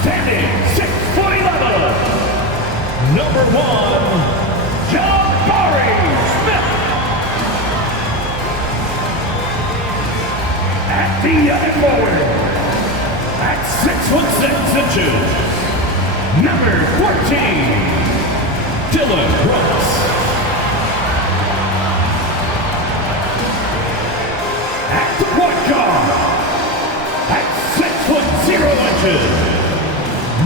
Standing 6'11", number 1, Jabari Smith. At the young forward, at 6'6", number 14, Dillon Brooks. At the point guard, at 6'0",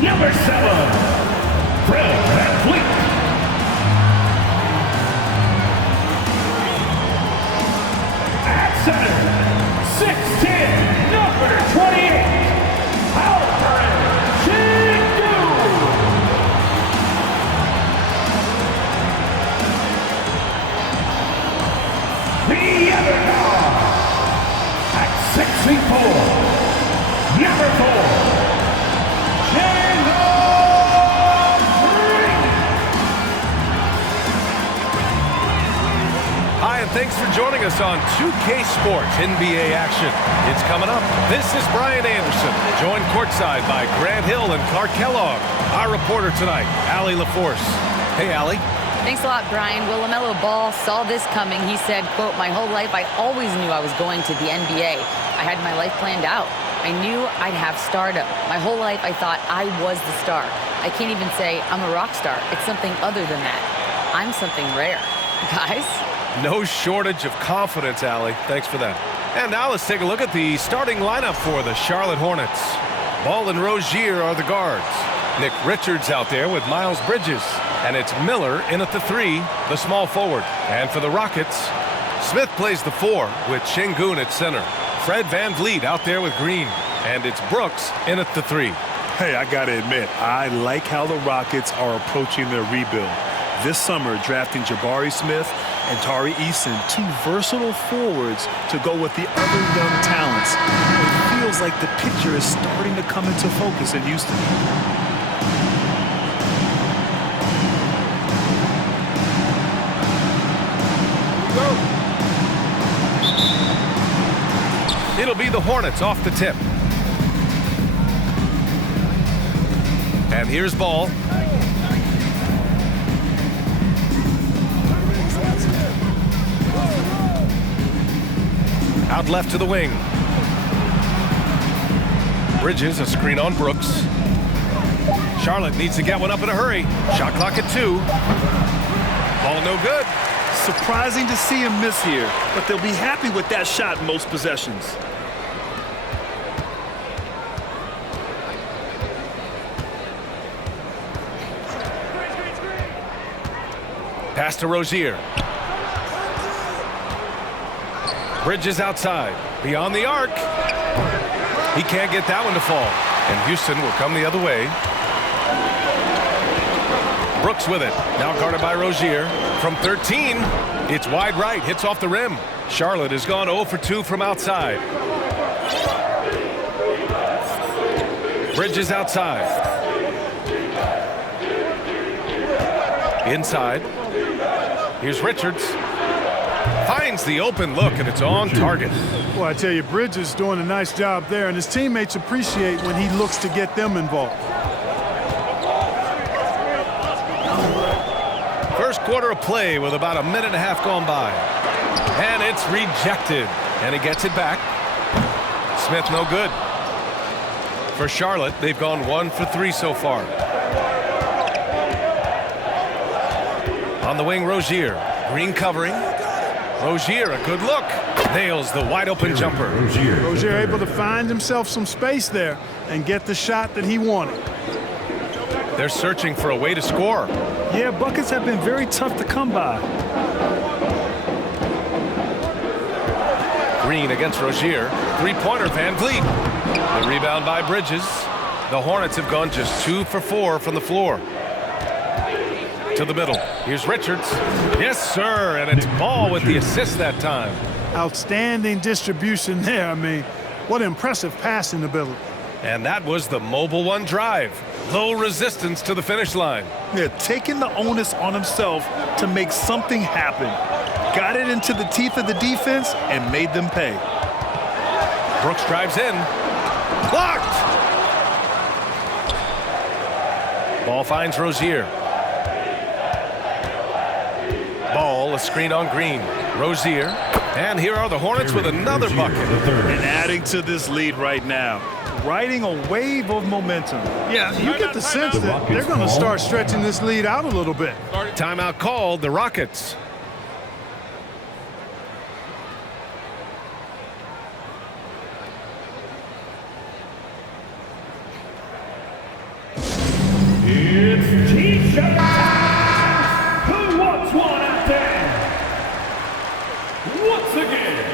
number 7, Fred VanVleet. At center, 6'10", number 28, Alperen Sengun. The other guard, at 6'4", number 4, Hi, and thanks for joining us on 2K Sports NBA action. It's coming up. This is Brian Anderson, joined courtside by Grant Hill and Clark Kellogg. Our reporter tonight, Allie LaForce. Hey, Allie. Thanks a lot, Brian. Well, LaMelo Ball saw this coming. He said, quote, "My whole life I always knew I was going to the NBA. I had my life planned out. I knew I'd have stardom. My whole life I thought I was the star. I can't even say I'm a rock star. It's something other than that. I'm something rare." Guys? No shortage of confidence, Allie. Thanks for that. And now let's take a look at the starting lineup for the Charlotte Hornets. Ball and Rozier are the guards. Nick Richards out there with Miles Bridges. And it's Miller in at the 3, the small forward. And for the Rockets, Smith plays the 4 with Sengun at center. Fred VanVleet out there with Green. And it's Brooks in at the 3. Hey, I gotta admit, I like how the Rockets are approaching their rebuild. This summer, drafting Jabari Smith and Tari Eason, 2 versatile forwards to go with the other young talents. It feels like the picture is starting to come into focus in Houston. It'll be the Hornets off the tip. And here's Ball. Out left to the wing. Bridges, a screen on Brooks. Charlotte needs to get one up in a hurry. Shot clock at 2. Ball no good. Surprising to see him miss here, but they'll be happy with that shot in most possessions. Pass to Rozier. Bridges outside. Beyond the arc. He can't get that one to fall. And Houston will come the other way. Brooks with it. Now guarded by Rozier. From 13, it's wide right. Hits off the rim. Charlotte has gone 0 for 2 from outside. Bridges outside. Inside. Here's Richards. Finds the open look, and it's on target. Well, I tell you, Bridges is doing a nice job there, and his teammates appreciate when he looks to get them involved. First quarter of play with about a minute and a half gone by. And it's rejected. And he gets it back. Smith no good. For Charlotte, they've gone 1 for 3 so far. On the wing, Rozier. Green covering. Rozier, a good look. Nails the wide open jumper. Rozier able to find himself some space there and get the shot that he wanted. They're searching for a way to score. Yeah, buckets have been very tough to come by. Green against Rozier. Three-pointer, VanVleet. The rebound by Bridges. The Hornets have gone just 2 for 4 from the floor. To the middle. Here's Richards. Yes, sir. And it's Ball with the assist that time. Outstanding distribution there. I mean, what impressive passing ability. And that was the Mobile One drive. Low resistance to the finish line. Yeah, taking the onus on himself to make something happen. Got it into the teeth of the defense and made them pay. Brooks drives in. Blocked! Ball finds Rozier. Ball, a screen on Green. Rozier. And here are the Hornets with another bucket. And adding to this lead right now. Riding a wave of momentum. Yeah, you get the sense that they're going to start stretching this lead out a little bit. Timeout called, the Rockets. It's T-shirt time! Who wants one out there? Once again,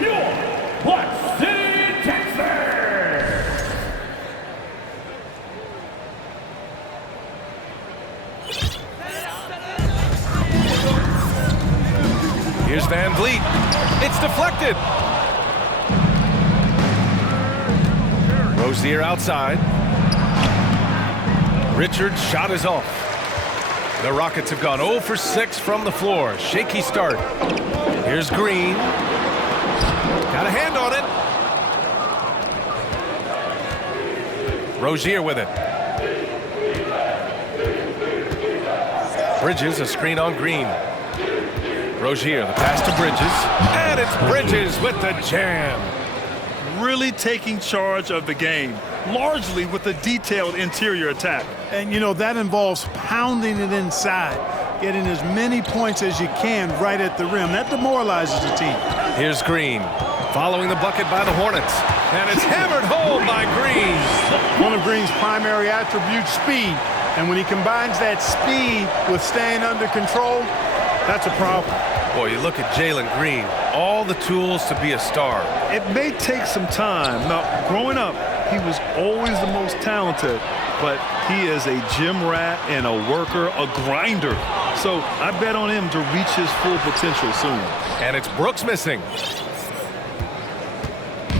your Black City Texans! Here's Van Vliet. It's deflected. Rozier outside. Richards' shot is off. The Rockets have gone 0 for 6 from the floor. Shaky start. Here's Green. Got a hand on it. Rozier with it. Bridges, a screen on Green. Rozier, the pass to Bridges. And it's Bridges with the jam. Really taking charge of the game, largely with a detailed interior attack. And, you know, that involves pounding it inside, getting as many points as you can right at the rim. That demoralizes the team. Here's Green, following the bucket by the Hornets. And it's hammered home by Green. One of Green's primary attributes, speed. And when he combines that speed with staying under control, that's a problem. Boy, you look at Jalen Green, all the tools to be a star. It may take some time. Now, growing up, he was always the most talented, but he is a gym rat and a worker, a grinder. So I bet on him to reach his full potential soon. And it's Brooks missing.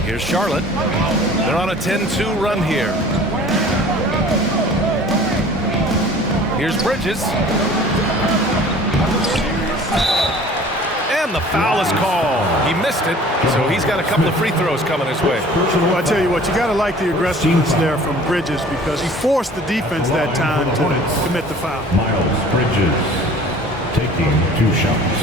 Here's Charlotte. They're on a 10-2 run here. Here's Bridges. And the foul is called. He missed it, so he's got a couple of free throws coming his way. Well, I tell you what, you got to like the aggressiveness there from Bridges because he forced the defense that time to commit the foul. Miles Bridges taking 2 shots.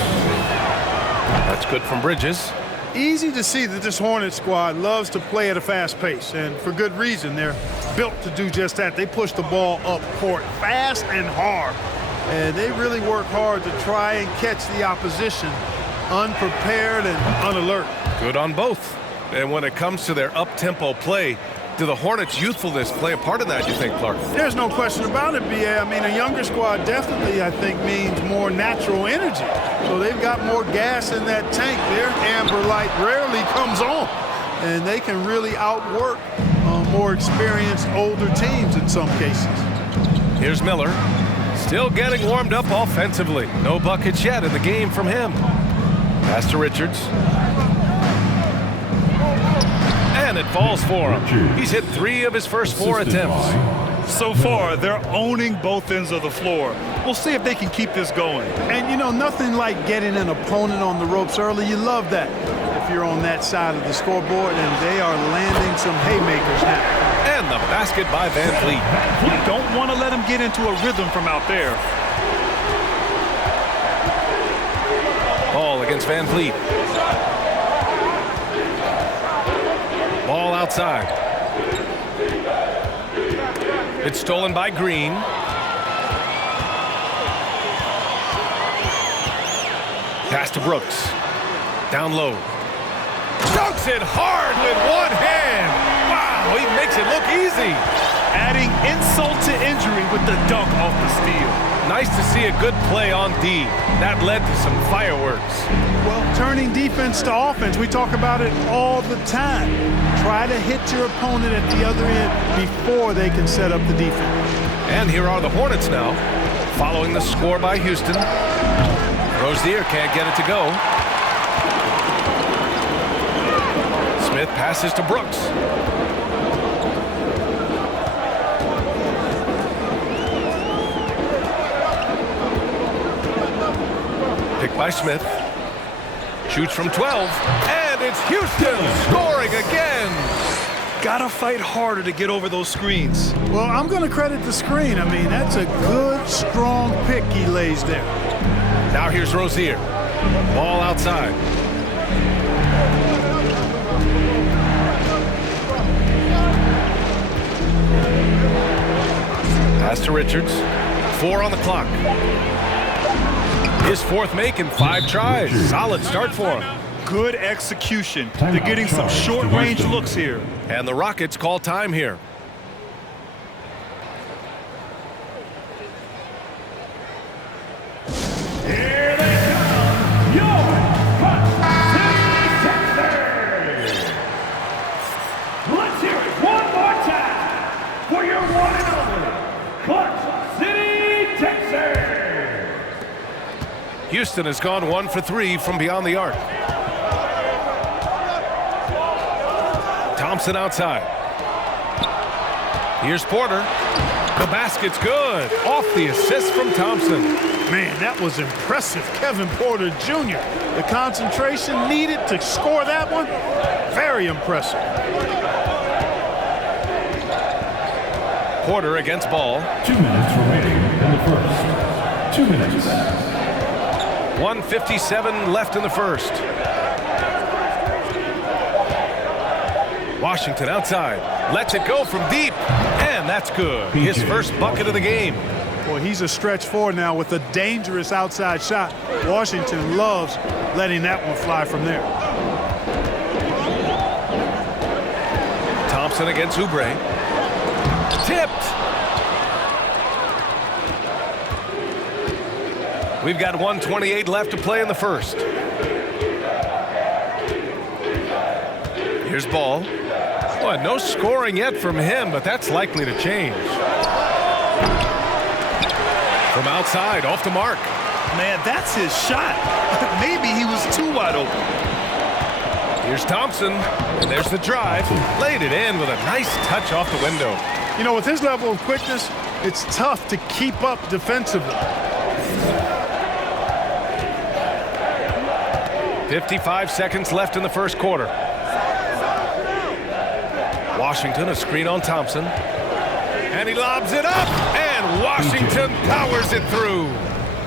That's good from Bridges. Easy to see that this Hornet squad loves to play at a fast pace, and for good reason. They're built to do just that. They push the ball up court fast and hard, and they really work hard to try and catch the opposition unprepared and unalert. Good on both. And when it comes to their up-tempo play, do the Hornets' youthfulness play a part in that, you think, Clark? There's no question about it, B.A. I mean, a younger squad definitely, I think, means more natural energy. So they've got more gas in that tank. Their amber light rarely comes on, and they can really outwork more experienced older teams in some cases. Here's Miller. Still getting warmed up offensively. No buckets yet in the game from him. Pass to Richards. And it falls for him. He's hit 3 of his first 4 attempts. So far, they're owning both ends of the floor. We'll see if they can keep this going. And, you know, nothing like getting an opponent on the ropes early. You love that if you're on that side of the scoreboard, and they are landing some haymakers now. And the basket by Van Vliet. You don't want to let him get into a rhythm from out there. Ball against Van Vliet. Ball outside. It's stolen by Green. Pass to Brooks. Down low. Dunks it hard with one hand. Wow, he makes it look easy. Adding insult to injury with the dunk off the steal. Nice to see a good play on D. That led to some fireworks. Well, turning defense to offense, we talk about it all the time. Try to hit your opponent at the other end before they can set up the defense. And here are the Hornets now, following the score by Houston. Rozier can't get it to go. Smith passes to Brooks. Picked by Smith. Shoots from 12, and it's Houston scoring again. got to fight harder to get over those screens. Well, I'm going to credit the screen. I mean, that's a good, strong pick he lays there. Now here's Rozier. Ball outside. Pass to Richards. 4 on the clock. His fourth make in 5 tries. Solid start for him. Good execution. They're getting some short-range looks here. And the Rockets call time here. Here they come, your Clutch City Sixers. Let's hear it one more time for your one and only Clutch City Sixers. Houston has gone 1 for 3 from beyond the arc. Thompson outside. Here's Porter. The basket's good. Off the assist from Thompson. Man, that was impressive. Kevin Porter Jr. The concentration needed to score that one, very impressive. Porter against Ball. 2 minutes remaining in the first. 2 minutes. 1:57 left in the first. Washington outside. Lets it go from deep. And that's good. His first bucket of the game. Boy, he's a stretch forward now with a dangerous outside shot. Washington loves letting that one fly from there. Thompson against Oubre. Tipped. We've got 1:28 left to play in the first. Here's Ball. Boy, no scoring yet from him, but that's likely to change. From outside, off the mark. Man, that's his shot. Maybe he was too wide open. Here's Thompson, and there's the drive. Laid it in with a nice touch off the window. You know, with his level of quickness, it's tough to keep up defensively. 55 seconds left in the first quarter. Washington, a screen on Thompson. And he lobs it up, and Washington powers it through.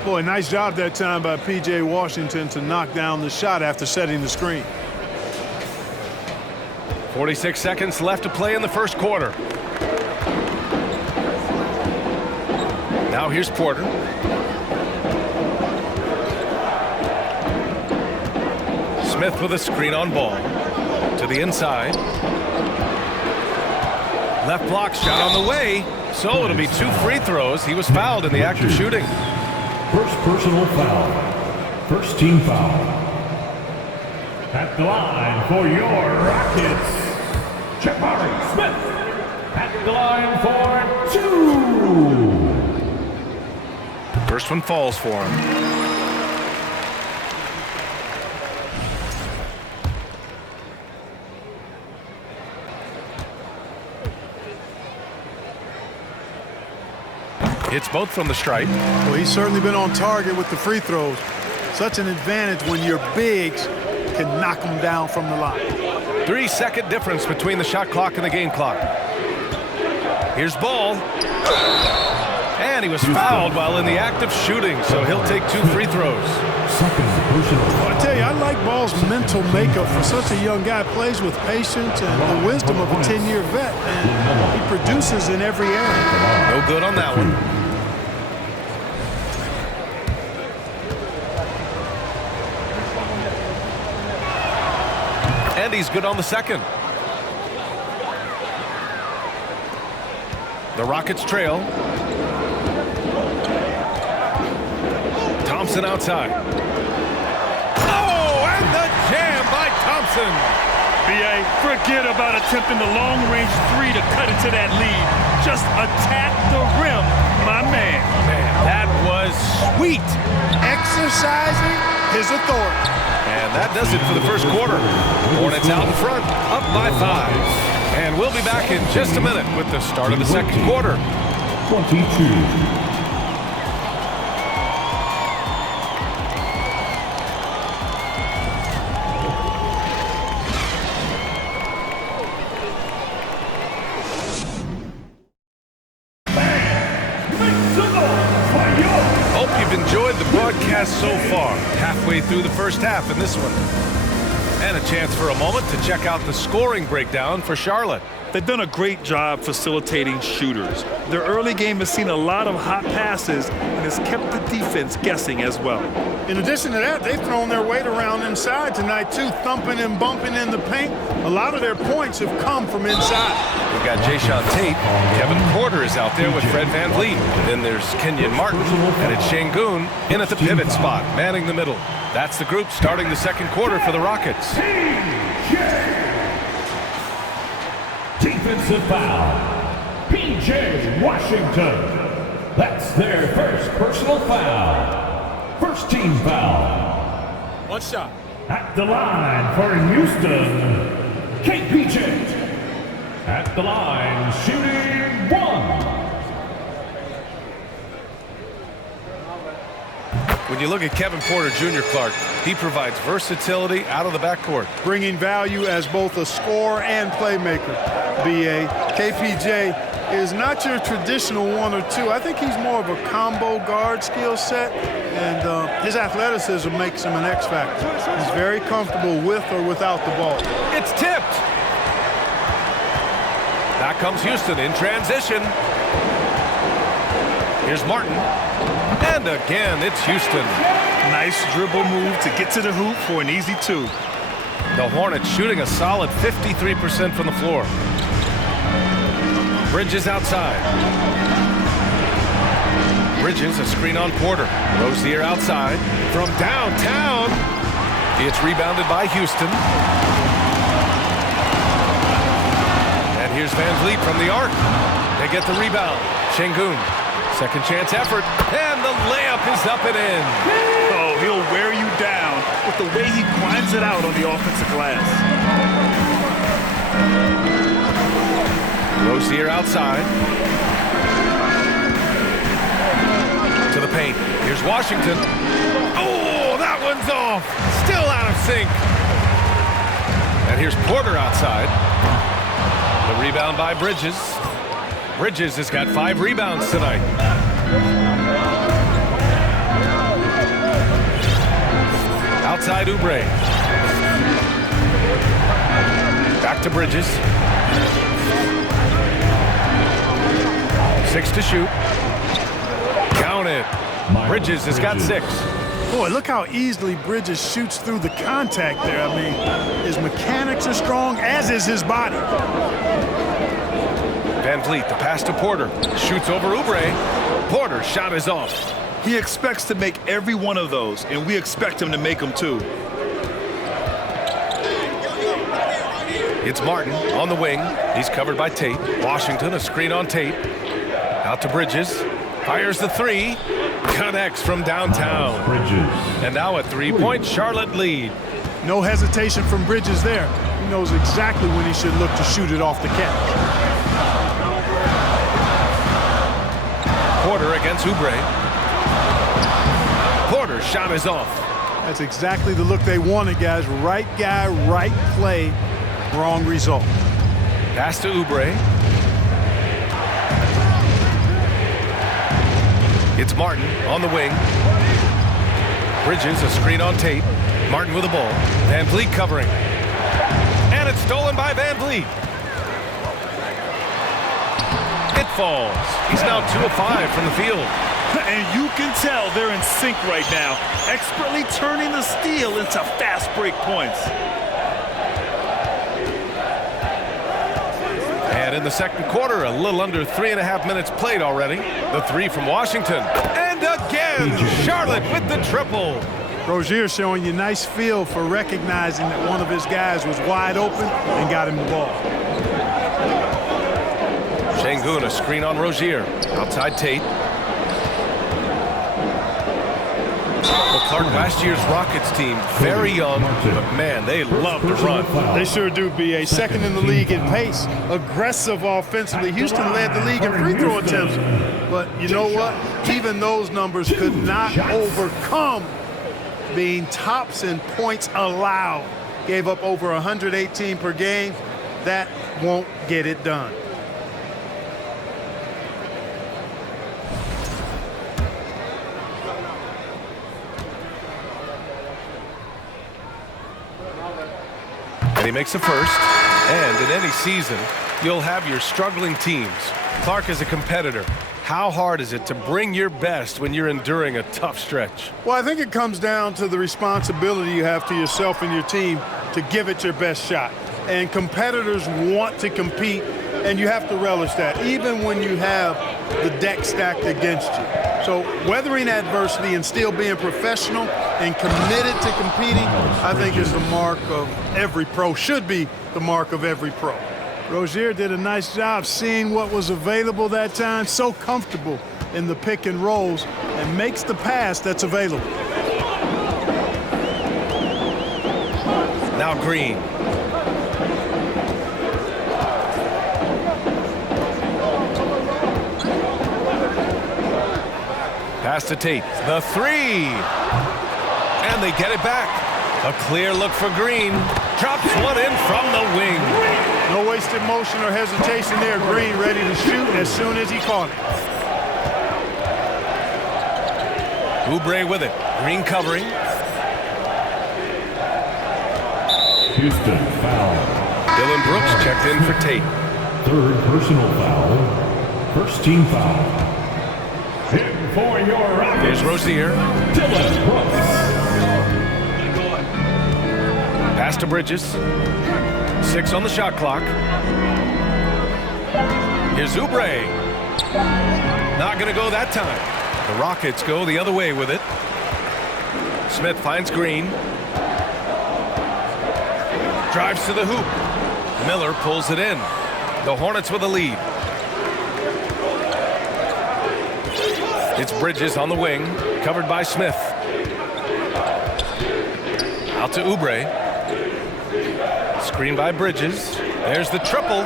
Boy, nice job that time by P.J. Washington to knock down the shot after setting the screen. 46 seconds left to play in the first quarter. Now here's Porter. Smith with a screen on Ball. To the inside. Left block shot on the way. So it'll be 2 free throws. He was fouled in the act of shooting. First personal foul. First team foul. At the line for your Rockets, Jabari Smith. At the line for 2. First one falls for him. Hits both from the stripe. Well, he's certainly been on target with the free throws. Such an advantage when your bigs can knock them down from the line. 3-second difference between the shot clock and the game clock. Here's Ball. And he was fouled while in the act of shooting, so he'll take 2 free throws. Second personal foul. I tell you, I like Ball's mental makeup for such a young guy. Plays with patience and the wisdom of a 10-year vet, and he produces in every area. No good on that one. And he's good on the second. The Rockets trail. Thompson outside. Oh, and the jam by Thompson. B.A., forget about attempting the long-range 3 to cut into that lead. Just attack the rim, my man. Man, that was sweet. Exercising his authority. And that does it for the first quarter. Hornets out in front, up by 5. And we'll be back in just a minute with the start of the second quarter. 22. broadcast so far. Halfway through the first half in this one. And a chance for a moment to check out the scoring breakdown for Charlotte. They've done a great job facilitating shooters. Their early game has seen a lot of hot passes and has kept the defense guessing as well. In addition to that, they've thrown their weight around inside tonight, too, thumping and bumping in the paint. A lot of their points have come from inside. We've got Jayshawn Tate. Kevin Porter is out there with Fred VanVleet. Then there's Kenyon Martin, and it's Şengün in at the pivot spot, manning the middle. That's the group starting the second quarter for the Rockets. Defensive foul. P.J. Washington. That's their first personal foul. First team foul. One shot. At the line for Houston, KPJ. At the line, shooting one. When you look at Kevin Porter Jr., Clark, he provides versatility out of the backcourt. Bringing value as both a scorer and playmaker. B.A. KPJ is not your traditional 1 or 2. I think he's more of a combo guard skill set, and his athleticism makes him an X factor. He's very comfortable with or without the ball. It's tipped. Back comes Houston in transition. Here's Martin. And again, it's Houston. Nice dribble move to get to the hoop for an easy 2. The Hornets shooting a solid 53% from the floor. Bridges outside. Bridges, a screen on Porter. Rozier outside. From downtown. It's rebounded by Houston. And here's VanVleet from the arc. They get the rebound. Şengün. Second chance effort. And the layup is up and in. Oh, he'll wear you down with the way he grinds it out on the offensive glass. Rozier outside. To the paint. Here's Washington. Oh, that one's off. Still out of sync. And here's Porter outside. The rebound by Bridges. Bridges has got 5 rebounds tonight. Outside Oubre. Back to Bridges. 6 to shoot. Count it. Bridges has got 6. Boy, look how easily Bridges shoots through the contact there. I mean, his mechanics are strong, as is his body. VanVleet, the pass to Porter. Shoots over Oubre. Porter's shot is off. He expects to make every one of those, and we expect him to make them too. It's Martin on the wing. He's covered by Tate. Washington, a screen on Tate. Out to Bridges. Fires the 3. Connects from downtown. Bridges. And now a 3-point Charlotte lead. No hesitation from Bridges there. He knows exactly when he should look to shoot it off the catch. Porter against Oubre. Porter's shot is off. That's exactly the look they wanted, guys. Right guy, right play, wrong result. Pass to Oubre. It's Martin on the wing. Bridges, a screen on Tate. Martin with the ball. VanVleet covering. And it's stolen by VanVleet. It falls. He's now 2 of 5 from the field. And you can tell they're in sync right now, expertly turning the steal into fast break points. And in the second quarter, a little under 3.5 minutes played already. The 3 from Washington. And again, Charlotte with the triple. Rozier showing you nice feel for recognizing that one of his guys was wide open and got him the ball. Şengün, a screen on Rozier. Outside Tate. Well, Clark, last year's Rockets team, very young, but man, they love to run. They sure do, B.A. Second in the league in pace. Aggressive offensively. Houston led the league in free throw attempts. But you know what? Even those numbers could not overcome being tops in points allowed. Gave up over 118 per game. That won't get it done. And he makes the first. And in any season, you'll have your struggling teams. Clark is a competitor. How hard is it to bring your best when you're enduring a tough stretch? Well, I think it comes down to the responsibility you have to yourself and your team to give it your best shot. And competitors want to compete, and you have to relish that, even when you have the deck stacked against you. So weathering adversity and still being professional and committed to competing, I think is the mark of every pro, should be the mark of every pro. Rozier did a nice job seeing what was available that time, so comfortable in the pick and rolls, and makes the pass that's available. Now Green. Pass to Tate. The three. And they get it back. A clear look for Green. Drops one in from the wing. No wasted motion or hesitation there. Green ready to shoot as soon as he caught it. Oubre with it. Green covering. Houston foul. Dylan Brooks checked in for Tate. Third personal foul. First team foul. Hit for your Rockets. Here's Rozier. Dylan Brooks. Pass to Bridges. 6 on the shot clock. Here's Oubre. Not going to go that time. The Rockets go the other way with it. Smith finds Green. Drives to the hoop. Miller pulls it in. The Hornets with a lead. It's Bridges on the wing, covered by Smith. Out to Oubre. Screen by Bridges. There's the triple.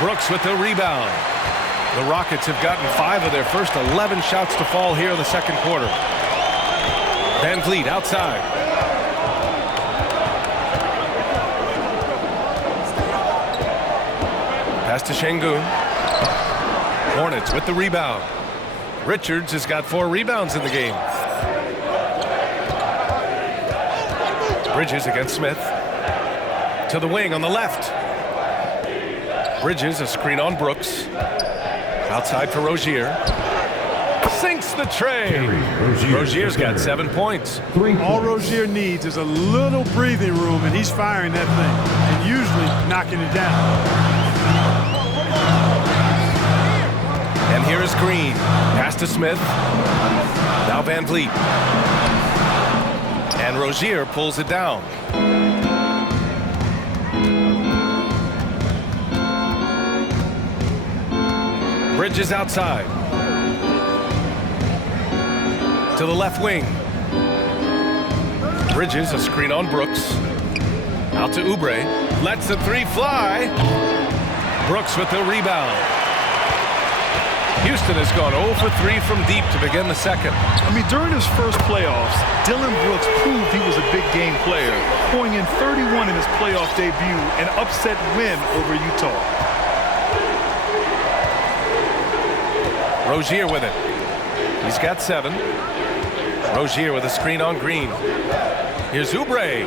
Brooks with the rebound. The Rockets have gotten 5 of their first 11 shots to fall here in the second quarter. Van Vliet outside. Pass to Şengün. Hornets with the rebound. Richards has got 4 rebounds in the game. Bridges against Smith. To the wing on the left. Bridges, a screen on Brooks. Outside for Rozier. Sinks the tray. Rozier's got 7 points. All Rozier needs is a little breathing room, and he's firing that thing, and usually knocking it down. And here is Green. Pass to Smith. Now Van Vliet. And Rozier pulls it down. Bridges outside. To the left wing. Bridges, a screen on Brooks. Out to Oubre. Lets the 3 fly. Brooks with the rebound. Houston has gone 0 for 3 from deep to begin the second. I mean, during his first playoffs, Dylan Brooks proved he was a big game player, pouring in 31 in his playoff debut, an upset win over Utah. Rozier with it. He's got 7. Rozier with a screen on Green. Here's Oubre.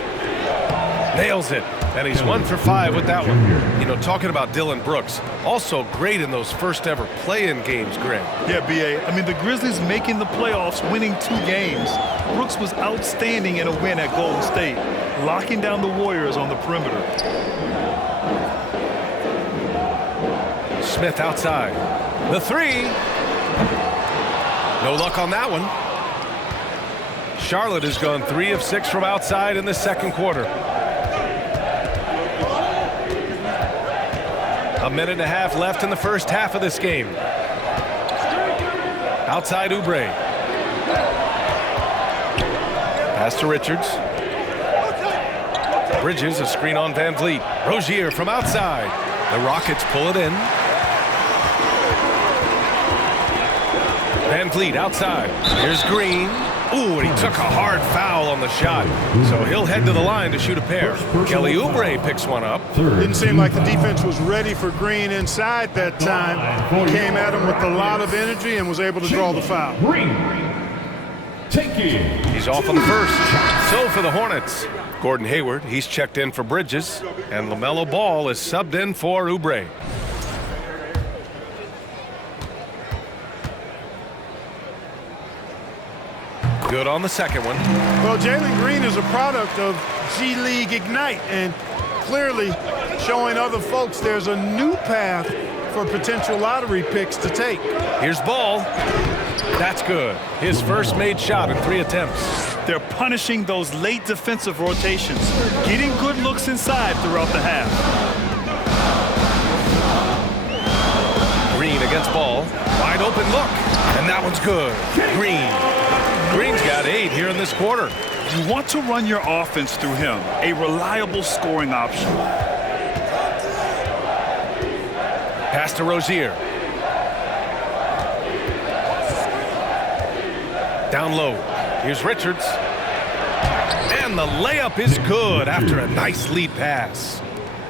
Nails it. And he's 1 for 5 with that one. You know, talking about Dylan Brooks, also great in those first ever play-in games, Graham. Yeah, B.A. I mean, the Grizzlies making the playoffs, winning 2 games. Brooks was outstanding in a win at Golden State, locking down the Warriors on the perimeter. Smith outside. The 3. No luck on that one. Charlotte has gone 3 of 6 from outside in the second quarter. A minute and a half left in the first half of this game. Outside Oubre. Pass to Richards. Bridges, a screen on Van Vliet. Rozier from outside. The Rockets pull it in. Van Vliet outside. Here's Green. Ooh, and he took a hard foul on the shot. So he'll head to the line to shoot a pair. Kelly Oubre picks one up. Didn't seem like the defense was ready for Green inside that time. He came at him with a lot of energy and was able to draw the foul. Green. Take it. He's off on the first. So for the Hornets, Gordon Hayward, he's checked in for Bridges, and LaMelo Ball is subbed in for Oubre. Good on the second one. Well, Jalen Green is a product of G League Ignite, and clearly showing other folks there's a new path for potential lottery picks to take. Here's Ball. That's good. His first made shot in 3 attempts. They're punishing those late defensive rotations, getting good looks inside throughout the half. Green against Ball. Wide open look. And that one's good. Green's got 8 here in this quarter. You want to run your offense through him, a reliable scoring option. Pass to Rozier. Down low. Here's Richards. And the layup is good after a nice lead pass.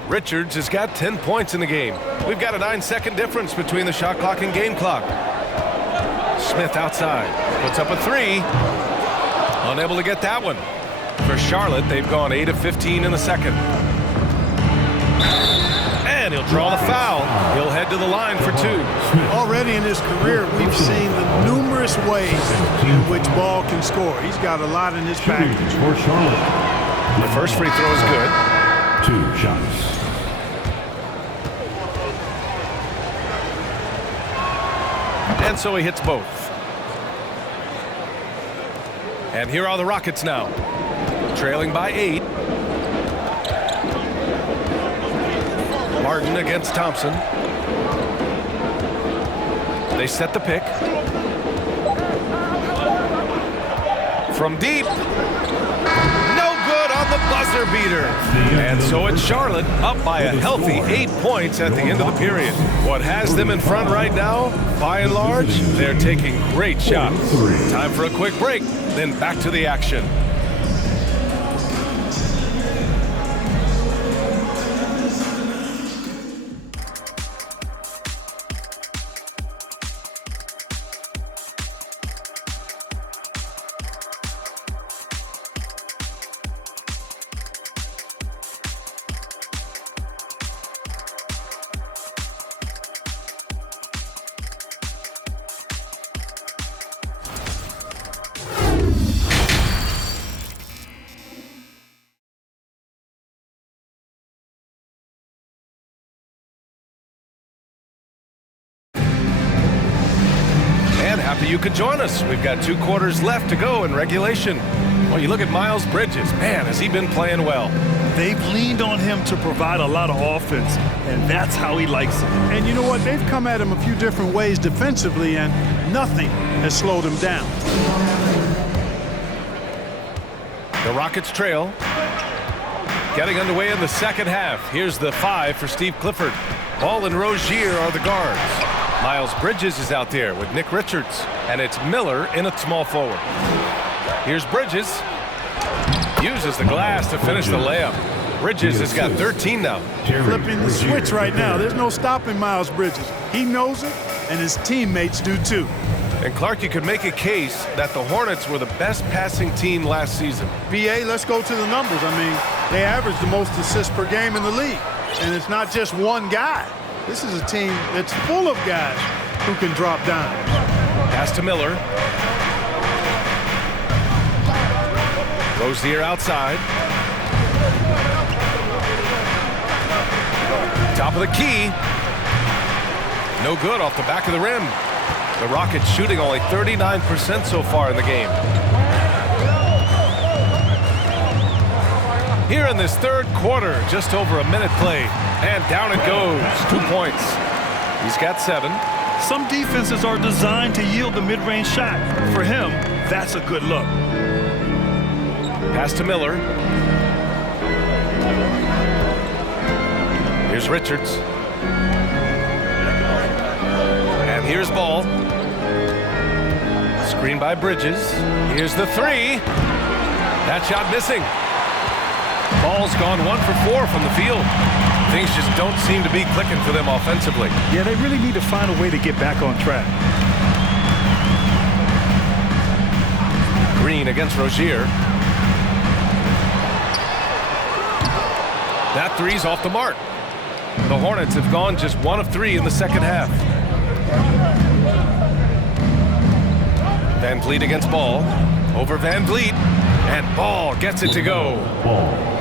Richards has got 10 points in the game. We've got a 9-second difference between the shot clock and game clock. Smith outside. Puts up a 3. Unable to get that one. For Charlotte, they've gone 8 of 15 in the second. And he'll draw the foul. He'll head to the line for 2. Already in his career, we've seen the numerous ways in which Ball can score. He's got a lot in his package. For Charlotte. The first free throw is good. 2 shots. And so he hits both. And here are the Rockets now. Trailing by 8. Martin against Thompson. They set the pick. From deep. No good on the buzzer beater. And so it's Charlotte up by a healthy 8 points at the end of the period. What has them in front right now, by and large, they're taking great shots. Time for a quick break, then back to the action. Happy you could join us. We've got 2 quarters left to go in regulation. Well, you look at Miles Bridges. Man, has he been playing well. They've leaned on him to provide a lot of offense, and that's how he likes it. And you know what? They've come at him a few different ways defensively, and nothing has slowed him down. The Rockets trail. Getting underway in the second half. Here's the 5 for Steve Clifford. Ball and Rozier are the guards. Miles Bridges is out there with Nick Richards, and it's Miller in at small forward. Here's Bridges. Uses the glass to finish the layup. Bridges has got 13 now. Flipping the switch right now. There's no stopping Miles Bridges. He knows it, and his teammates do too. And Clark, you could make a case that the Hornets were the best passing team last season. BA, let's go to the numbers. I mean, they averaged the most assists per game in the league, and it's not just one guy. This is a team that's full of guys who can drop dimes. Pass to Miller. Rozier outside. Top of the key. No good off the back of the rim. The Rockets shooting only 39% so far in the game. Here in this third quarter, just over a minute played. And down it goes. 2 points. He's got 7. Some defenses are designed to yield the mid-range shot. For him, that's a good look. Pass to Miller. Here's Richards. And here's Ball. Screen by Bridges. Here's the 3. That shot missing. Ball's gone 1 for 4 from the field. Things just don't seem to be clicking for them offensively. Yeah, they really need to find a way to get back on track. Green against Rozier. That three's off the mark. The Hornets have gone just 1 of 3 in the second half. Van Vliet against Ball. Over Van Vliet. And Ball gets it to go.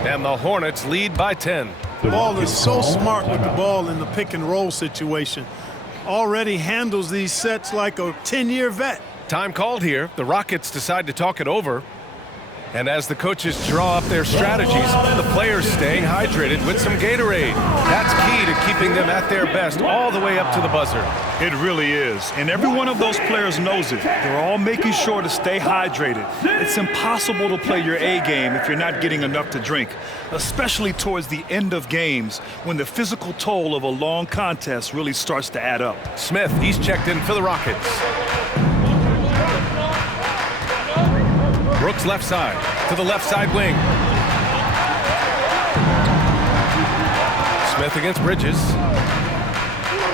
And the Hornets lead by 10. Ball is so smart with the ball in the pick and roll situation. Already handles these sets like a 10-year vet. Time called here. The Rockets decide to talk it over. And as the coaches draw up their strategies, the players staying hydrated with some Gatorade. That's key to keeping them at their best all the way up to the buzzer. It really is. And every one of those players knows it. They're all making sure to stay hydrated. It's impossible to play your A game if you're not getting enough to drink, especially towards the end of games when the physical toll of a long contest really starts to add up. Smith, he's checked in for the Rockets. Brooks left side to the left side wing. Smith against Bridges.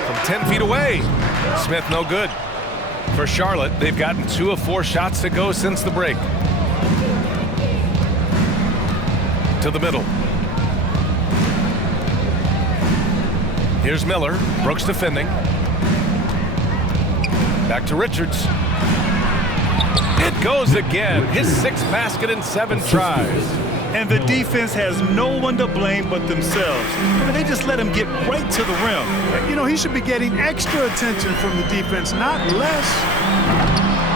From 10 feet away. Smith no good. For Charlotte, they've gotten 2 of 4 shots to go since the break. To the middle. Here's Miller. Brooks defending. Back to Richards. It goes again. His 6th basket in 7 tries. And the defense has no one to blame but themselves. I mean, they just let him get right to the rim. You know, he should be getting extra attention from the defense, not less.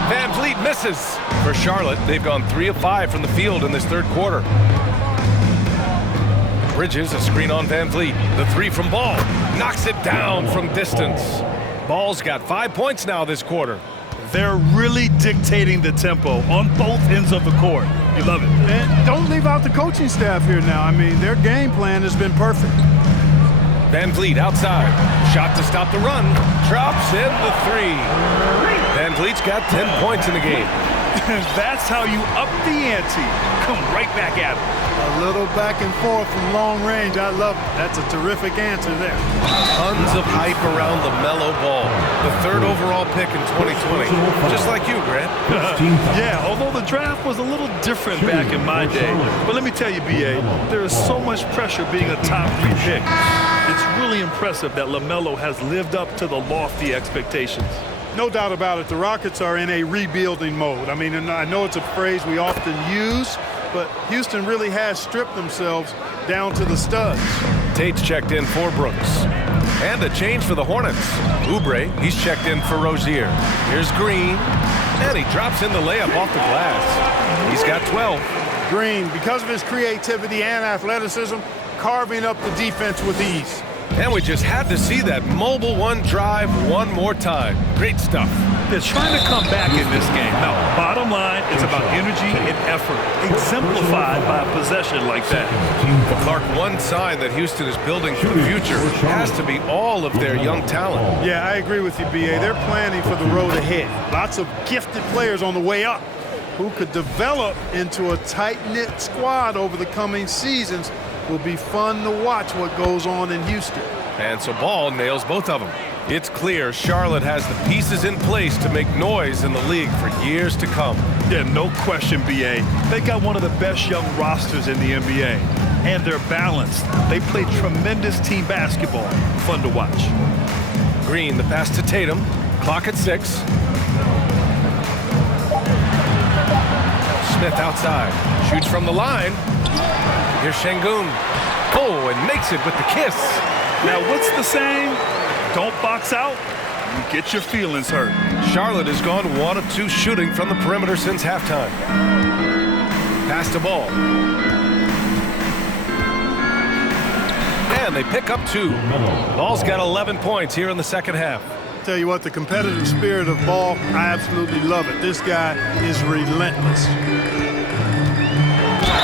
Van Vliet misses. For Charlotte, they've gone 3 of 5 from the field in this third quarter. Bridges, a screen on Van Vliet. The 3 from Ball. Knocks it down from distance. Ball's got 5 points now this quarter. They're really dictating the tempo on both ends of the court. You love it. And don't leave out the coaching staff here now. I mean, their game plan has been perfect. Van Vliet outside. Shot to stop the run. Drops in the 3. Van Vliet's got 10 points in the game. That's how you up the ante. Come right back at it. A little back and forth from long range. I love it. That's a terrific answer there. Tons of hype around LaMelo Ball, the 3rd overall pick in 2020. Just like you, Grant. Yeah, although the draft was a little different back in my day. But let me tell you, B.A., there is so much pressure being a top 3 pick. It's really impressive that LaMelo has lived up to the lofty expectations. No doubt about it. The Rockets are in a rebuilding mode. I mean, and I know it's a phrase we often use, but Houston really has stripped themselves down to the studs. Tate's checked in for Brooks. And a change for the Hornets. Oubre, he's checked in for Rozier. Here's Green. And he drops in the layup off the glass. He's got 12. Green, because of his creativity and athleticism, carving up the defense with ease. And we just had to see that mobile 1 drive one more time. Great stuff. They're trying to come back in this game. Now, bottom line, it's about energy and effort, exemplified by a possession like that. Well, Clark, one sign that Houston is building for the future has to be all of their young talent. Yeah, I agree with you, B.A. They're planning for the road ahead. Lots of gifted players on the way up who could develop into a tight-knit squad over the coming seasons. Will be fun to watch what goes on in Houston. And so Ball nails both of them. It's clear Charlotte has the pieces in place to make noise in the league for years to come. Yeah, no question, B.A. They got one of the best young rosters in the NBA. And they're balanced. They play tremendous team basketball. Fun to watch. Green, the pass to Tatum. Clock at 6. Smith outside. Shoots from the line. Here's Şengün. Oh, and makes it with the kiss. Now, what's the saying? Don't box out. You get your feelings hurt. Charlotte has gone 1 of 2 shooting from the perimeter since halftime. Pass to Ball. And they pick up 2. Ball's got 11 points here in the second half. Tell you what, the competitive spirit of Ball, I absolutely love it. This guy is relentless.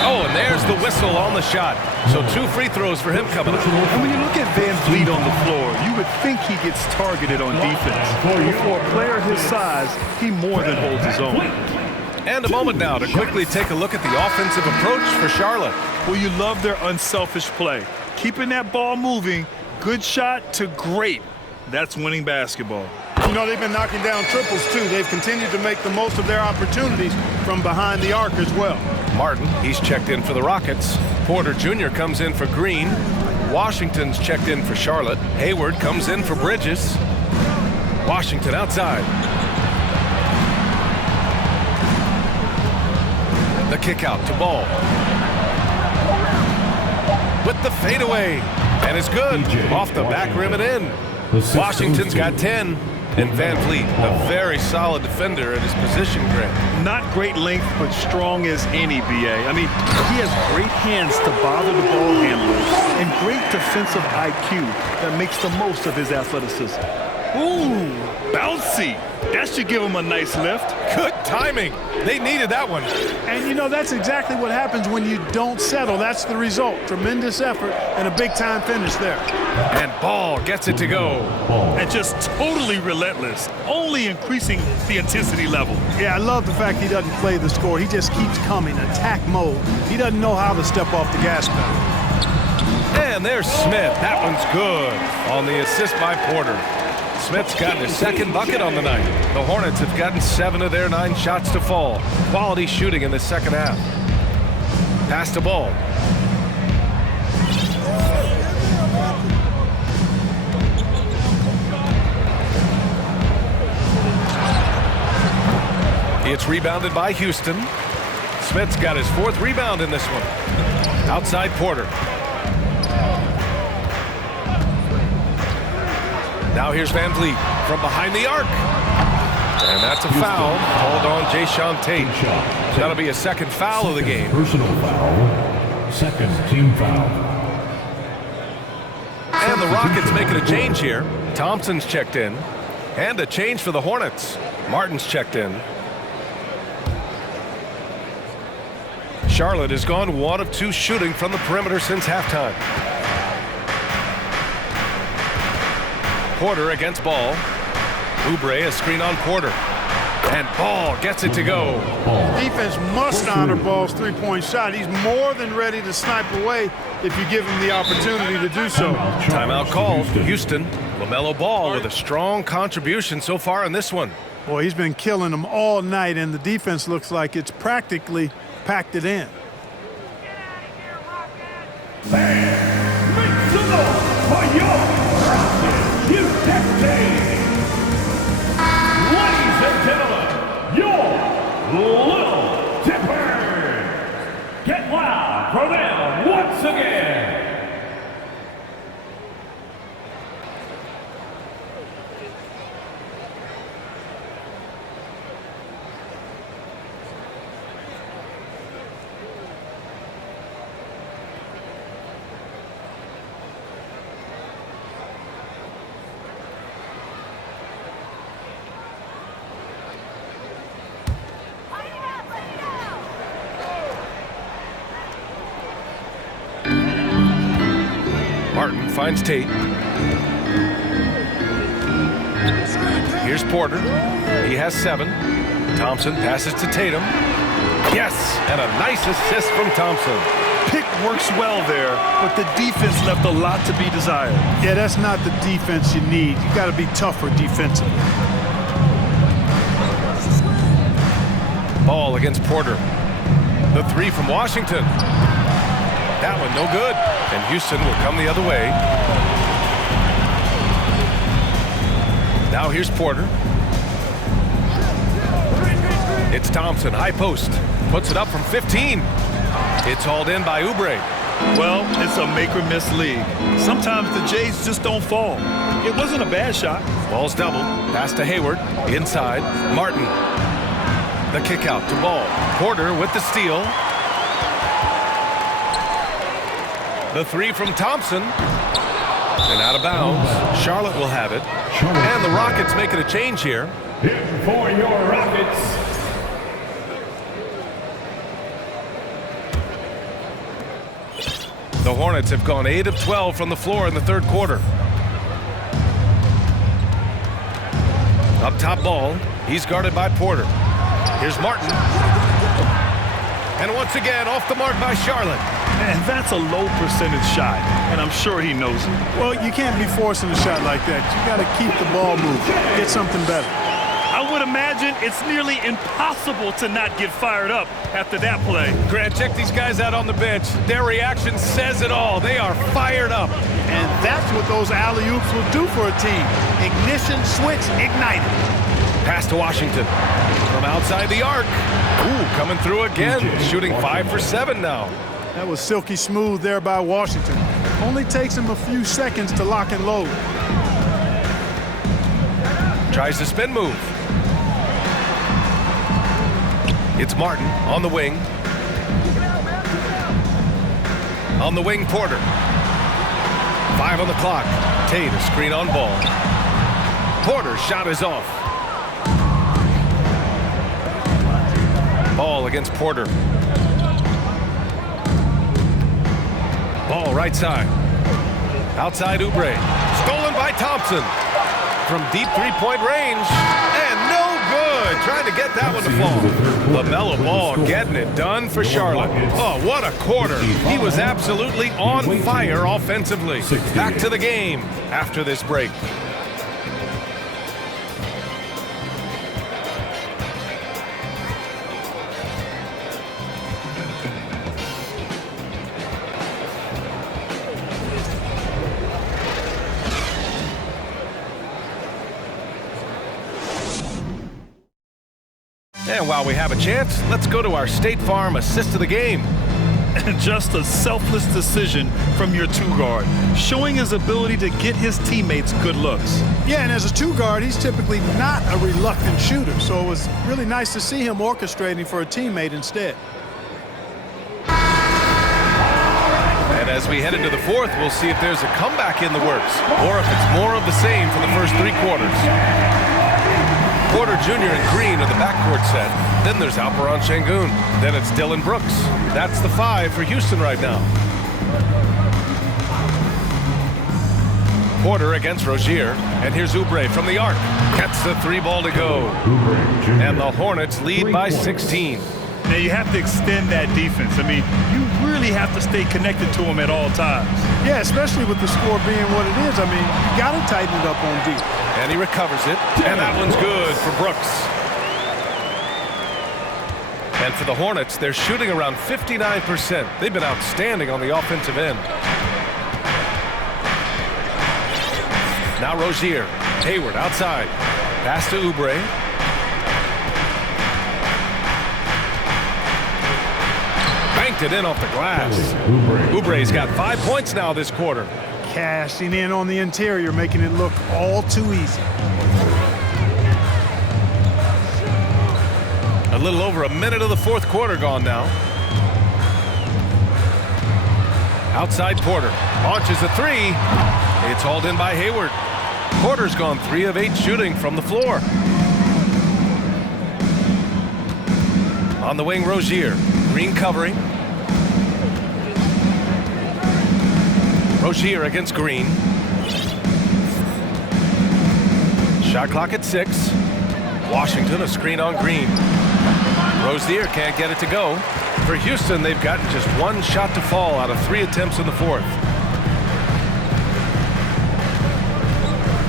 Oh, and there's the whistle on the shot. So 2 free throws for him coming up. And when you look at Van Vliet on the floor, you would think he gets targeted on defense. For a player his size, he more than holds his own. And a moment now to quickly take a look at the offensive approach for Charlotte. Well, you love their unselfish play. Keeping that ball moving, good shot to great. That's winning basketball. You know, they've been knocking down triples, too. They've continued to make the most of their opportunities from behind the arc as well. Martin, he's checked in for the Rockets. Porter Jr. comes in for Green. Washington's checked in for Charlotte. Hayward comes in for Bridges. Washington outside. The kick out to Ball. With the fadeaway. And it's good. Off the back rim and in. Washington's got 10. And Van Fleet, a very solid defender at his position, Greg. Not great length, but strong as any, B.A. I mean, he has great hands to bother the ball handlers and great defensive IQ that makes the most of his athleticism. Ooh, bouncy. That should give him a nice lift. Good timing. They needed that one. And, you know, that's exactly what happens when you don't settle. That's the result. Tremendous effort and a big-time finish there. And Ball gets it to go. And just totally relentless, only increasing the intensity level. Yeah, I love the fact he doesn't play the score. He just keeps coming, attack mode. He doesn't know how to step off the gas pedal. And there's Smith. That one's good on the assist by Porter. Smith's gotten his second bucket on the night. The Hornets have gotten 7 of their 9 shots to fall. Quality shooting in the second half. Pass to Ball. It's rebounded by Houston. Smith's got his 4th rebound in this one. Outside Porter. Now here's Van Vliet from behind the arc. And that's a foul called on Jayshawn Tate. That'll be a second foul of the game. Personal foul. Second team foul. And the Rockets making a change here. Thompson's checked in. And a change for the Hornets. Martin's checked in. Charlotte has gone 1 of 2 shooting from the perimeter since halftime. Porter against Ball. Oubre a screen on Porter. And Ball gets it to go. Defense must honor Ball's three-point shot. He's more than ready to snipe away if you give him the opportunity to do so. Timeout called. Houston. LaMelo Ball with a strong contribution so far in this one. Boy, he's been killing them all night, and the defense looks like it's practically packed it in. Fans, make some noise for your Rockets Houston team. Ladies and gentlemen, your Little Tippers. Get loud for them once again. Martin finds Tate. Here's Porter. He has 7. Thompson passes to Tatum. Yes, and a nice assist from Thompson. Pick works well there, but the defense left a lot to be desired. Yeah, that's not the defense you need. You got to be tougher defensively. Ball against Porter. The 3 from Washington. That one no good. And Houston will come the other way. Now here's Porter. It's Thompson, high post. Puts it up from 15. It's hauled in by Oubre. Well, it's a make-or-miss league. Sometimes the Jays just don't fall. It wasn't a bad shot. Ball's doubled. Pass to Hayward. Inside. Martin. The kick out to Ball. Porter with the steal. The 3 from Thompson. And out of bounds. Charlotte will have it. And the Rockets making a change here. Here for your Rockets. The Hornets have gone 8 of 12 from the floor in the third quarter. Up top Ball. He's guarded by Porter. Here's Martin. And once again, off the mark by Charlotte. And that's a low percentage shot, and I'm sure he knows it. Well, you can't be forcing a shot like that. You got to keep the ball moving. Get something better. I would imagine it's nearly impossible to not get fired up after that play. Grant, check these guys out on the bench. Their reaction says it all. They are fired up. And that's what those alley-oops will do for a team. Ignition switch ignited. Pass to Washington from outside the arc. Ooh, coming through again. Shooting 5 for 7 now. That was silky smooth there by Washington. Only takes him a few seconds to lock and load. Tries the spin move. It's Martin on the wing. On the wing, Porter. 5 on the clock. Tate, a screen on ball. Porter's shot is off. Ball against Porter. Ball right side. Outside Oubre. Stolen by Thompson. From deep three-point range. And no good. Trying to get that one to fall. LaMelo Ball getting it done for Charlotte. Oh, what a quarter. He was absolutely on fire offensively. Back to the game after this break. And while we have a chance, let's go to our State Farm assist of the game. Just a selfless decision from your two-guard, showing his ability to get his teammates good looks. Yeah, and as a two-guard, he's typically not a reluctant shooter, so it was really nice to see him orchestrating for a teammate instead. And as we head into the fourth, we'll see if there's a comeback in the works, or if it's more of the same for the first 3 quarters. Porter Jr. and Green are the backcourt set. Then there's Alperon Şengün. Then it's Dillon Brooks. That's the 5 for Houston right now. Porter against Rozier. And here's Oubre from the arc. Gets the 3 ball to go. And the Hornets lead by 16. Now you have to extend that defense. I mean, you really have to stay connected to them at all times. Yeah, especially with the score being what it is. I mean, you got to tighten it up on D. And he recovers it. And that one's good for Brooks. And for the Hornets, they're shooting around 59%. They've been outstanding on the offensive end. Now Rozier. Hayward outside. Pass to Oubre. Banked it in off the glass. Oubre's got 5 points now this quarter. Cashing in on the interior, making it look all too easy. A little over a minute of the fourth quarter gone now. Outside Porter. Launches a 3. It's hauled in by Hayward. Porter's gone 3 of 8 shooting from the floor. On the wing, Rozier. Green covering. Rozier against Green. Shot clock at 6. Washington, a screen on Green. Rozier can't get it to go. For Houston, they've gotten just 1 shot to fall out of 3 attempts in the fourth.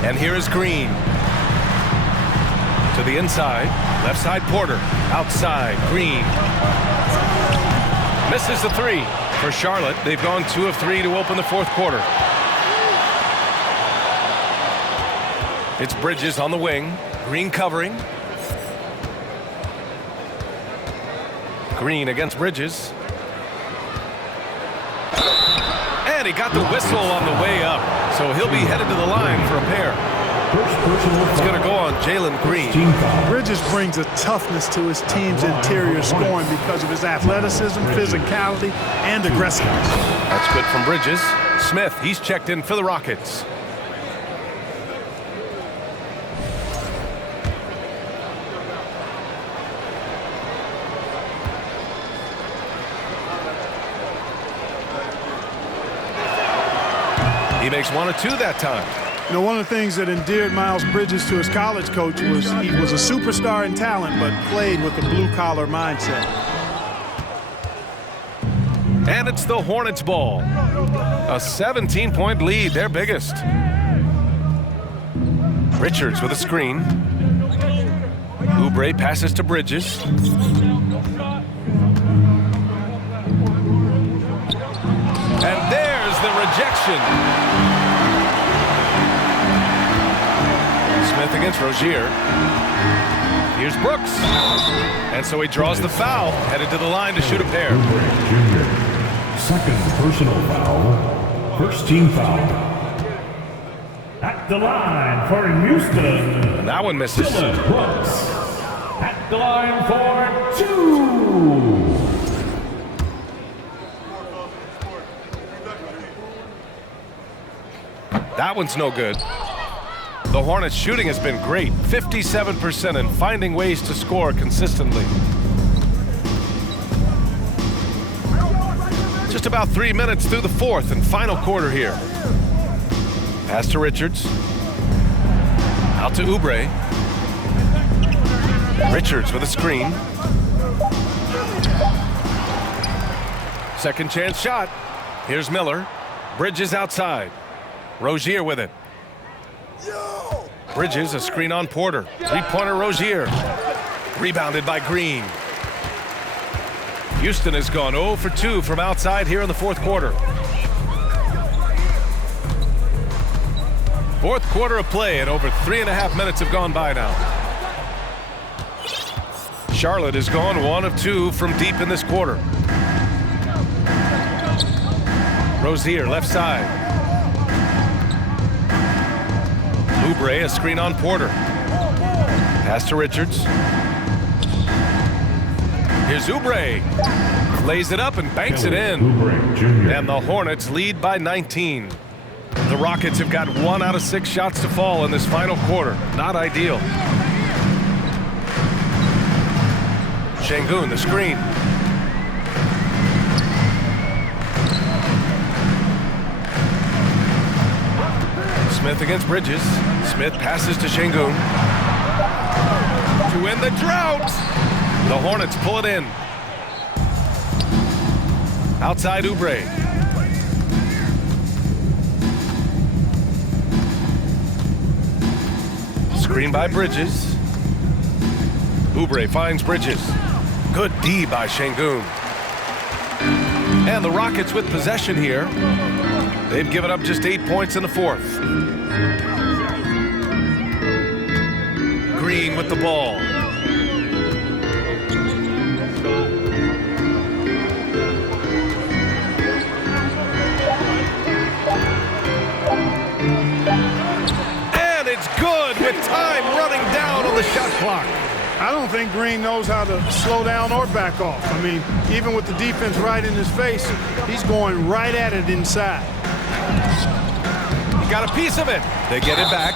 And here is Green. To the inside. Left side, Porter. Outside, Green. Misses the 3. For Charlotte, they've gone 2 of 3 to open the fourth quarter. It's Bridges on the wing. Green covering. Green against Bridges. And he got the whistle on the way up. So he'll be headed to the line for a pair. It's going to go on Jalen Green. Bridges brings a toughness to his team's interior scoring because of his athleticism, physicality, and aggressiveness. That's good from Bridges. Smith, he's checked in for the Rockets. He makes 1 of 2 that time. You know, one of the things that endeared Miles Bridges to his college coach was he was a superstar in talent, but played with a blue-collar mindset. And it's the Hornets' ball. A 17-point lead, their biggest. Richards with a screen. Oubre passes to Bridges. And there's the rejection. Smith against Rozier. Here's Brooks. And so he draws the foul, headed to the line to shoot a pair. Jr. Second personal foul. First team foul. At the line for Houston. And that one misses. Dillon Brooks. At the line for 2. That one's no good. The Hornets' shooting has been great, 57%, and finding ways to score consistently. Just about 3 minutes through the fourth and final quarter here. Pass to Richards. Out to Oubre. Richards with a screen. Second chance shot. Here's Miller. Bridges outside. Rozier with it. Bridges, a screen on Porter. Three-pointer Rozier. Rebounded by Green. Houston has gone 0 for 2 from outside here in the fourth quarter. Fourth quarter of play, and over 3.5 minutes have gone by now. Charlotte has gone 1 of 2 from deep in this quarter. Rozier, left side. Oubre, a screen on Porter. Pass to Richards. Here's Oubre. Lays it up and banks it in. Oubre Jr. And the Hornets lead by 19. The Rockets have got 1 out of 6 shots to fall in this final quarter. Not ideal. Şengün, the screen. Smith against Bridges. Smith passes to Şengün. To end the drought. The Hornets pull it in. Outside Oubre. Screen by Bridges. Oubre finds Bridges. Good D by Şengün. And the Rockets with possession here. They've given up just 8 points in the fourth. Green with the ball. And it's good with time running down on the shot clock. I don't think Green knows how to slow down or back off. I mean, even with the defense right in his face, he's going right at it inside. He got a piece of it. They get it back.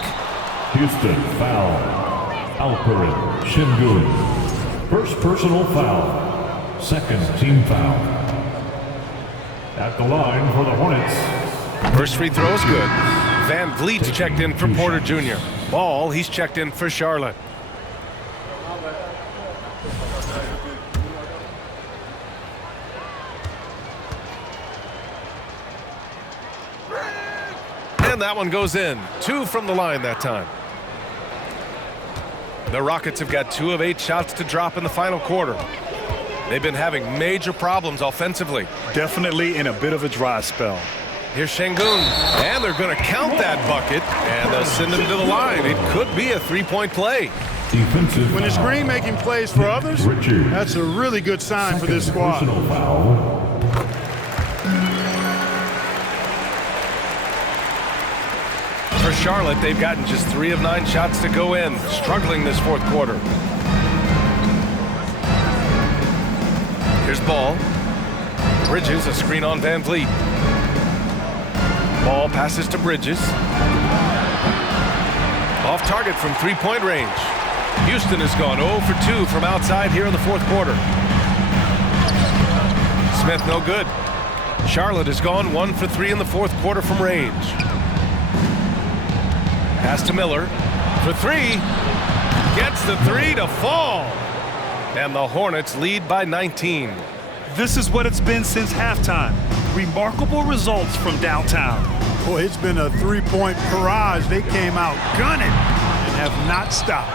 Houston foul. Alperen Şengün. First personal foul. Second team foul. At the line for the Hornets. First free throw is good. Van Vliet's checked in for Porter Jr. Ball, he's checked in for Charlotte. And that one goes in. 2 from the line that time. The Rockets have got 2 of 8 shots to drop in the final quarter. They've been having major problems offensively. Definitely in a bit of a dry spell. Here's Şengün, and they're going to count that bucket, and they'll send him to the line. It could be a 3-point play. Defensive When it's foul. Green making plays for others, Richards. that's a really good sign for this squad. Personal foul. For Charlotte, they've gotten just 3 of 9 shots to go in, struggling this fourth quarter. Here's Ball. Bridges, a screen on Van Vliet. Ball passes to Bridges. Off target from 3-point range. Houston has gone 0 for 2 from outside here in the fourth quarter. Smith no good. Charlotte has gone 1 for 3 in the fourth quarter from range. Pass to Miller for 3. Gets the 3 to fall. And the Hornets lead by 19. This is what it's been since halftime. Remarkable results from downtown. Boy, it's been a 3-point barrage. They came out gunning and have not stopped.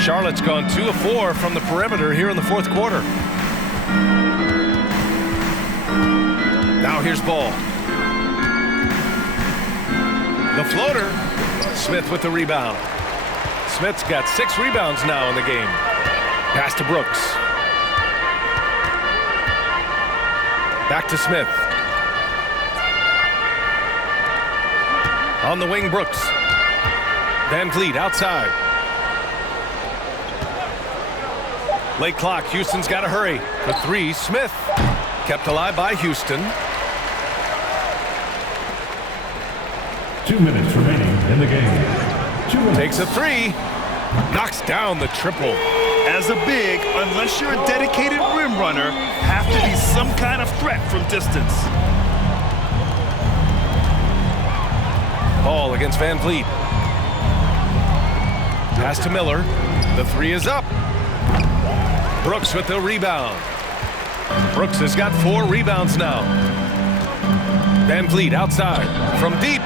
Charlotte's gone 2 of 4 from the perimeter here in the fourth quarter. Now here's Ball. The floater. Smith with the rebound. Smith's got 6 rebounds now in the game. Pass to Brooks. Back to Smith. On the wing, Brooks. Van Vliet outside. Late clock. Houston's got to hurry. For 3, Smith. Kept alive by Houston. 2 minutes remaining in the game. 2 minutes. Takes a 3. Knocks down the triple. As a big, unless you're a dedicated rim runner, have to be some kind of threat from distance. Ball against Van Vliet. Pass to Miller. The 3 is up. Brooks with the rebound. Brooks has got 4 rebounds now. Van Vliet outside. From deep.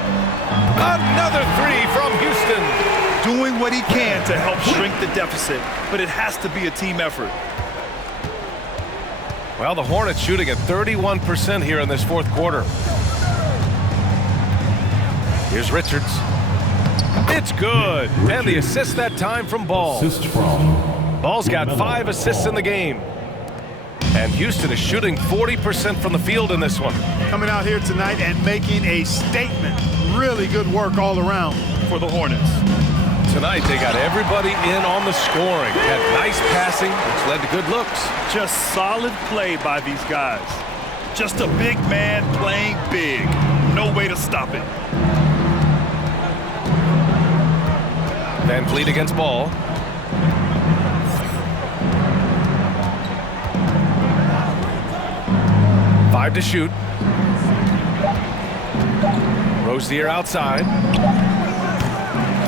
Another 3 from Houston. Doing what he can to help shrink the deficit, but it has to be a team effort. Well, the Hornets shooting at 31% here in this fourth quarter. Here's Richards. It's good. And the assist that time from Ball. Assist from Ball's got 5 assists in the game. And Houston is shooting 40% from the field in this one. Coming out here tonight and making a statement. Really good work all around For the Hornets. Tonight they got everybody in on the scoring. Had nice passing, which led to good looks. Just solid play by these guys. Just a big man playing big. No way to stop it. Van Vliet against Ball. Five to shoot. Rozier outside.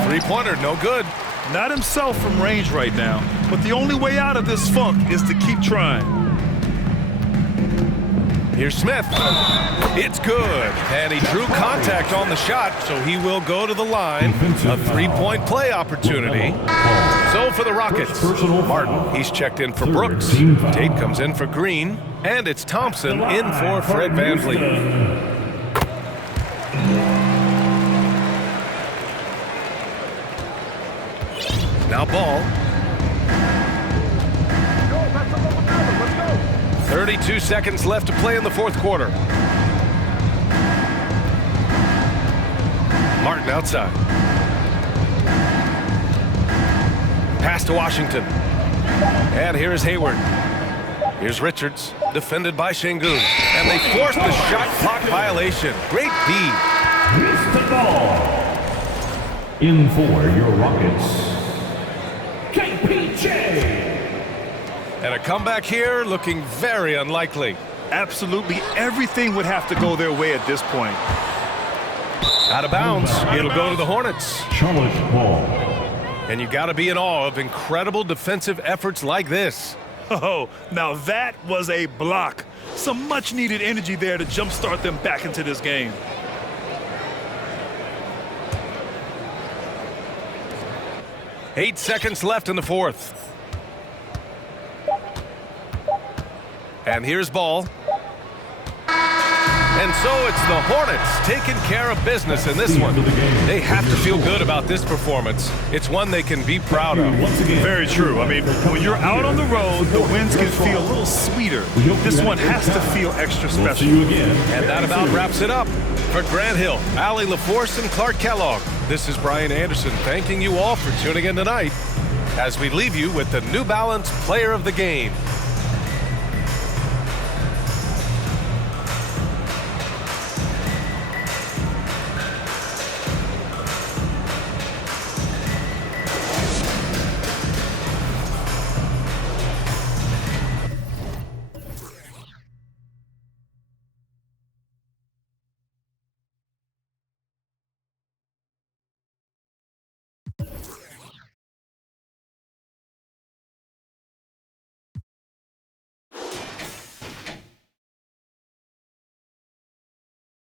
Three-pointer, no good. Not himself from range right now, but the only way out of this funk is to keep trying. Here's Smith. It's good. And he drew contact on the shot, so he will go to the line. A three-point play opportunity. So for the Rockets, Martin, he's checked in for Brooks. Tate comes in for Green. And it's Thompson in for Fred Van Vliet. Now Ball. 32 seconds left to play in the fourth quarter. Martin outside. Pass to Washington. And here's Hayward. Here's Richards, defended by Şengün. And they force the shot clock violation. Great D. Mr. Ball. In for your Rockets, KPJ. And a comeback here looking very unlikely. Absolutely everything would have to go their way at this point. Out of bounds. It'll go to the Hornets. Charlotte Ball. And you got to be in awe of incredible defensive efforts like this. Oh, now that was a block. Some much needed energy there to jumpstart them back into this game. Eight seconds left in the fourth. And here's Ball. And so it's the Hornets taking care of business in this one. They have to feel good about this performance. It's one they can be proud of. Very true. I mean, when you're out on the road, the wins can feel a little sweeter. This one has to feel extra special. And that about wraps it up. For Grant Hill, Allie LaForce, and Clark Kellogg, this is Brian Anderson thanking you all for tuning in tonight as we leave you with the New Balance Player of the Game.